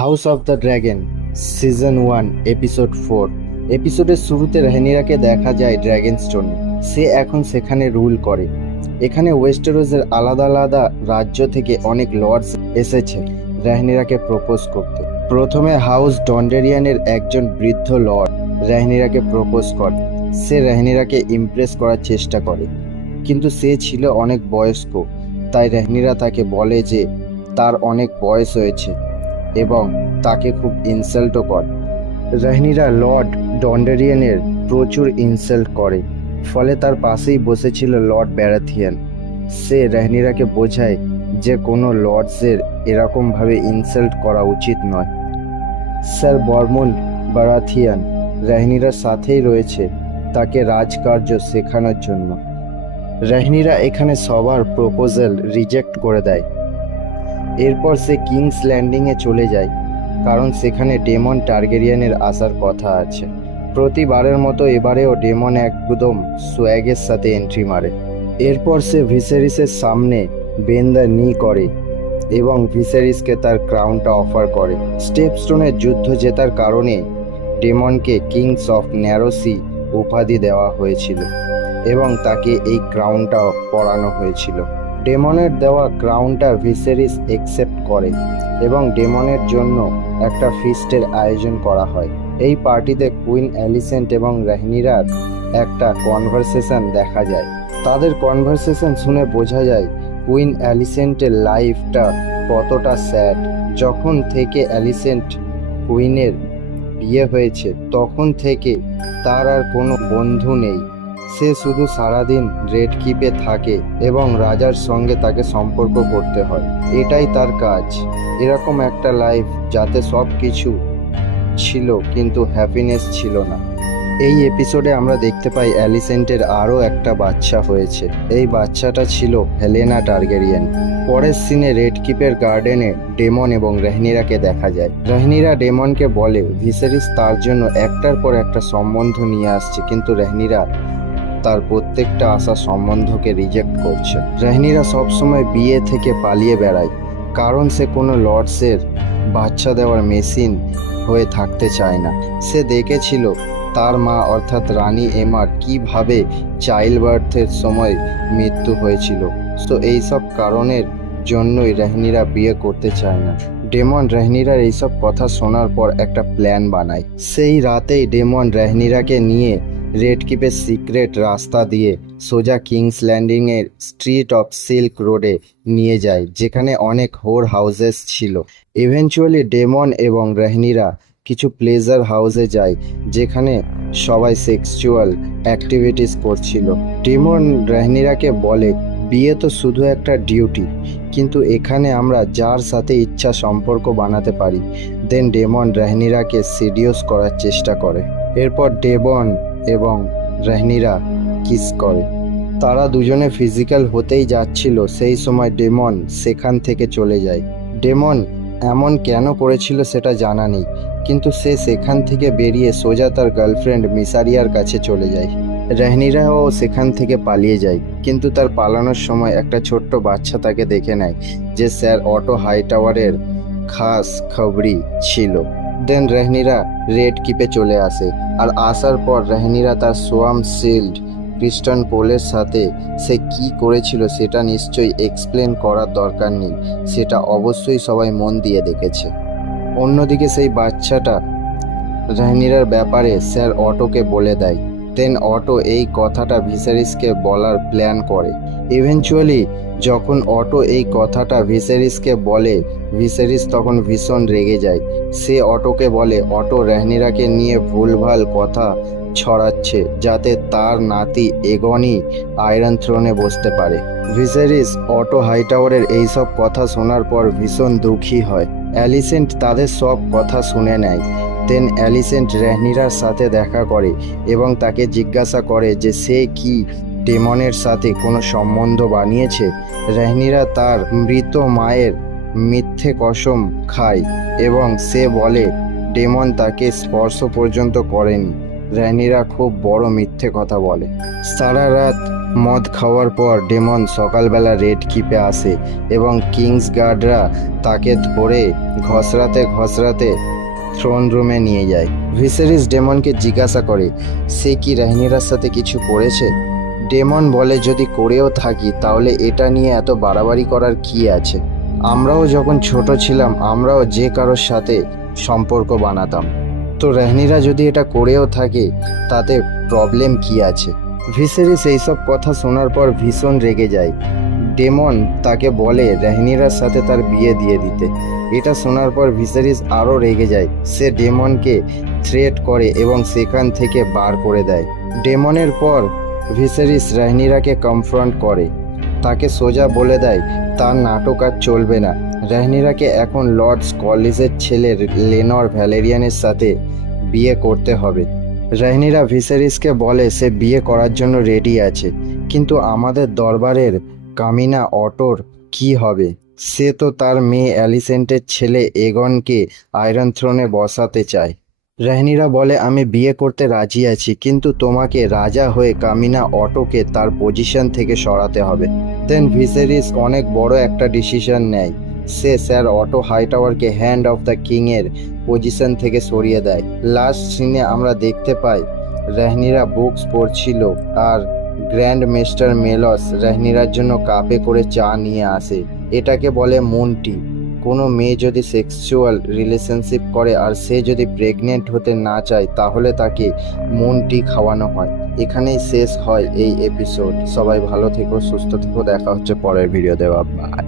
House of the dragon season 1 episode 4। এপিসোডের শুরুতে রহনীরাকে দেখা যায় ড্র্যাগন স্টোনে। সে এখন সেখানে রুল করে। এখানে ওয়েস্টেরোসের আলাদা আলাদা রাজ্য থেকে অনেক লর্ডস এসেছে রহনীরাকে প্রপোজ করতে। প্রথমে হাউস ডন্ডেরিয়ানের একজন বৃদ্ধ লর্ড রহনীরাকে প্রপোজ করে। সে রহনীরাকে ইমপ্রেস করার চেষ্টা করে, কিন্তু সে ছিল অনেক বয়স্ক। তাই রহনীরা তাকে বলে যে তার অনেক বয়স হয়েছে এবং তাকে খুব ইনসাল্টও করে। রহনীরা লর্ড ডন্ডেরিয়ানের প্রচুর ইনসাল্ট করে, ফলে তার পাশেই বসেছিল লর্ড ব্যারাথিয়ান। সে রহনীরাকে বোঝায় যে কোনো লর্ডসের এরকমভাবে ইনসাল্ট করা উচিত নয়। স্যার বর্মন বারাথিয়ান রহনীরার সাথেই রয়েছে তাকে রাজকার্য শেখানোর জন্য। রহনীরা এখানে সবার প্রপোজাল রিজেক্ট করে দেয়। এরপর সে কিংস ল্যান্ডিংয়ে চলে যায়, কারণ সেখানে ডেমন টার্গেরিয়ানের আসার কথা আছে। প্রতিবারের মতো এবারেও ডেমন একদম সোয়াগের সাথে এন্ট্রি মারে। এরপর সে ভিসেরিসের সামনে বেন্ড দ্য নি করে এবং ভিসেরিসকে তার ক্রাউনটা অফার করে। স্টেপস্টোনের যুদ্ধ জেতার কারণে ডেমনকে কিংস অফ ন্যারোসি উপাধি দেওয়া হয়েছিল এবং তাকে এই ক্রাউনটা পরানো হয়েছিল। ডেমনের দেওয়া ক্রাউনটা ভিসেরিস একসেপ্ট করে এবং ডেমনের জন্য একটা ফিস্টের আয়োজন করা হয়। এই পার্টিতে কুইন অ্যালিসেন্ট এবং রহনীরার একটা কনভারসেশন দেখা যায়। তাদের কনভারসেশন শুনে বোঝা যায় কুইন অ্যালিসেন্টের লাইফটা কতটা স্যাড। যখন থেকে অ্যালিসেন্ট কুইনের বিয়ে হয়েছে তখন থেকে তার আর কোনো বন্ধু নেই। সে শুধু সারাদিন রেড কিপে থাকে এবং রাজার সঙ্গে তাকে সম্পর্ক করতে হয়। এটাই তার কাজ। এরকম একটা লাইফ যাতে সব কিছু ছিল কিন্তু হ্যাপিনেস ছিল না। এই এপিসোডে আমরা দেখতে পাই অ্যালিসেন্টের আরও একটা বাচ্চা হয়েছে। এই বাচ্চাটা ছিল হেলেনা টার্গেরিয়ান। পরের সিনে রেড কিপের গার্ডেনে ডেমন এবং রহনীরাকে দেখা যায়। রহনীরা ডেমনকে বলে ভিসেরিস তার জন্য একটার পর একটা সম্বন্ধ নিয়ে আসছে, কিন্তু রহনীরা তার প্রত্যেকটা আশা সম্বন্ধকে রিজেক্ট করছে। রহনীরা সবসময় বিয়ে থেকে পালিয়ে বেড়ায়, কারণ সে কোনো লর্ডসের বাচ্চা দেওয়ার মেশিন হয়ে থাকতে চায় না। সে দেখেছিল তার মা অর্থাৎ রানী এমার কিভাবে চাইল্ড বার্থের সময় মৃত্যু হয়েছিল। তো এইসব কারণের জন্যই রহনীরা বিয়ে করতে চায় না। ডেমন রহনীরার এইসব কথা শোনার পর একটা প্ল্যান বানায়। সেই রাতেই ডেমন রহনীরাকে নিয়ে রেড কিপের সিক্রেট রাস্তা দিয়ে সোজা কিংস ল্যান্ডিংয়ের স্ট্রিট অফ সিল্ক রোডে নিয়ে যায়, যেখানে অনেক হোর হাউসেস ছিল। ইভেনচুয়ালি ডেমন এবং রহনীরা কিছু প্লেজার হাউসে যায়, যেখানে সবাই সেক্সুয়াল অ্যাক্টিভিটিস করছিল। ডেমন রহনীরাকে বলে বিয়ে তো শুধু একটা ডিউটি, কিন্তু এখানে আমরা যার সাথে ইচ্ছা সম্পর্ক বানাতে পারি। দেন ডেমন রহনীরাকে সিডিউস করার চেষ্টা করে। এরপর ডেমন এবং রহনীরা কিস করে। তারা দুজনে ফিজিক্যাল হতেই যাচ্ছিল, সেই সময় ডেমন সেখান থেকে চলে যায়। ডেমন এমন কেন করেছিল সেটা জানা নেই, কিন্তু সে সেখান থেকে বেরিয়ে সোজা তার গার্লফ্রেন্ড মিসারিয়ার কাছে চলে যায়। রহনীরাও সেখান থেকে পালিয়ে যায়, কিন্তু তার পালানোর সময় একটা ছোট্ট বাচ্চা তাকে দেখে নেয়, যে স্যার অটো হাইটাওয়ারের খাস খবরি ছিল। দেন রহনীরা রেড কিপে চলে আসে, আর আসার পর রহনীরা তার সোয়াম শিল্ড ক্রিস্টান পোলের সাথে সে কি করেছিল সেটা নিশ্চয়ই এক্সপ্লেন করার দরকার নেই, সেটা অবশ্যই সবাই মন দিয়ে দেখেছে। অন্যদিকে সেই বাচ্চাটা রহনীরার ব্যাপারে স্যার অটোকে বলে দেয়। দেন অটো এই কথাটা ভিসেরিসকে বলার প্ল্যান করে। ইভেনচুয়ালি যখন অটো এই কথাটা ভিসেরিসকে বলে, ভিসেরিস তখন ভীষণ রেগে যায়। সে অটোকে বলে অটো রহনীরাকে নিয়ে ভুলভাল কথা ছড়াচ্ছে, যাতে তার নাতি এগনই আয়রন থ্রোনে বসতে পারে। ভিসেরিস অটো হাইটাওয়ারের এইসব কথা শোনার পর ভীষণ দুঃখী হয়। অ্যালিসেন্ট তাদের সব কথা শুনে নেয়। দেন অ্যালিসেন্ট রহনীরার সাথে দেখা করে এবং তাকে জিজ্ঞাসা করে যে সে কি ডেমনের সাথে কোনো সম্বন্ধ বানিয়েছে। রহনীরা তার মৃত মায়ের মিথ্যে কসম খায় এবং সে বলে ডেমন তাকে স্পর্শ পর্যন্ত করেনি। রহনীরা খুব বড় মিথ্যে কথা বলে। সারা রাত মদ খাওয়ার পর ডেমন সকালবেলা রেড কিপে আসে এবং কিংস গার্ডরা তাকে ধরে ঘসরাতে ঘসরাতে থ্রোন রুমে নিয়ে যায়। ভিসেরিস ডেমনকে জিজ্ঞাসা করে সে কি রহনীরার সাথে কিছু করেছে। ডেমন বলে যদি করেও থাকি তাহলে এটা নিয়ে এত বাড়াবাড়ি করার কি আছে, আমরাও যখন ছোট ছিলাম আমরাও যে কারোর সাথে সম্পর্ক বানাতাম, তো রহনীরা যদি এটা করেও থাকে তাতে প্রবলেম কি আছে। ভিসেরিস এইসব কথা শোনার পর ভীষণ রেগে যায়। ডেমন তাকে বলে রহনীরার সাথে তার বিয়ে দিয়ে দিতে। এটা শোনার পর ভিসেরিস আরও রেগে যায়। সে ডেমনকে থ্রেট করে এবং সেখান থেকে বার করে দেয়। ডেমনের পর ভিসেরিস রহনীরাকে কনফ্রন্ট করে, তাকে সোজা বলে দেয় তার নাটক আর চলবে না। রহনীরাকে এখন লর্ডস কলেজের ছেলে লেনর ভ্যালেরিয়ানের সাথে বিয়ে করতে হবে। রহনীরা ভিসেরিসকে বলে সে বিয়ে করার জন্য রেডি আছে, কিন্তু আমাদের দরবারের কামিনা অটোর কি হবে? সে তো তার মেয়ে অ্যালিসেন্টের ছেলে এগনকে আয়রন থ্রোনে বসাতে চায়। রহনীরা বলে আমি বিয়ে করতে রাজি আছি, কিন্তু তোমাকে রাজা হয়ে কামিনা অটোকে তার পজিশন থেকে সরাতে হবে। দেন ভিসেরিস অনেক বড় একটা ডিসিশন নেয়। সে স্যার অটো হাইটাওয়ারকে হ্যান্ড অফ দ্য কিংয়ের পজিশন থেকে সরিয়ে দেয়। লাস্ট সিনে আমরা দেখতে পাই রহনীরা বুকস পড়ছিল আর গ্র্যান্ড মাস্টার মেলস রহনীরার জন্য কাপে করে চা নিয়ে আসে। এটাকে বলে মুন টি। কোনো মেয়ে যদি সেক্সুয়াল রিলেশনশিপ করে আর সে যদি প্রেগনেন্ট হতে না চায় তাহলে তাকে মুন টি খাওয়ানো হয়। এখানেই শেষ হয় এই এপিসোড। সবাই ভালো থেকো, সুস্থ থেকো, দেখা হচ্ছে পরের ভিডিও দেওয়া। বাই।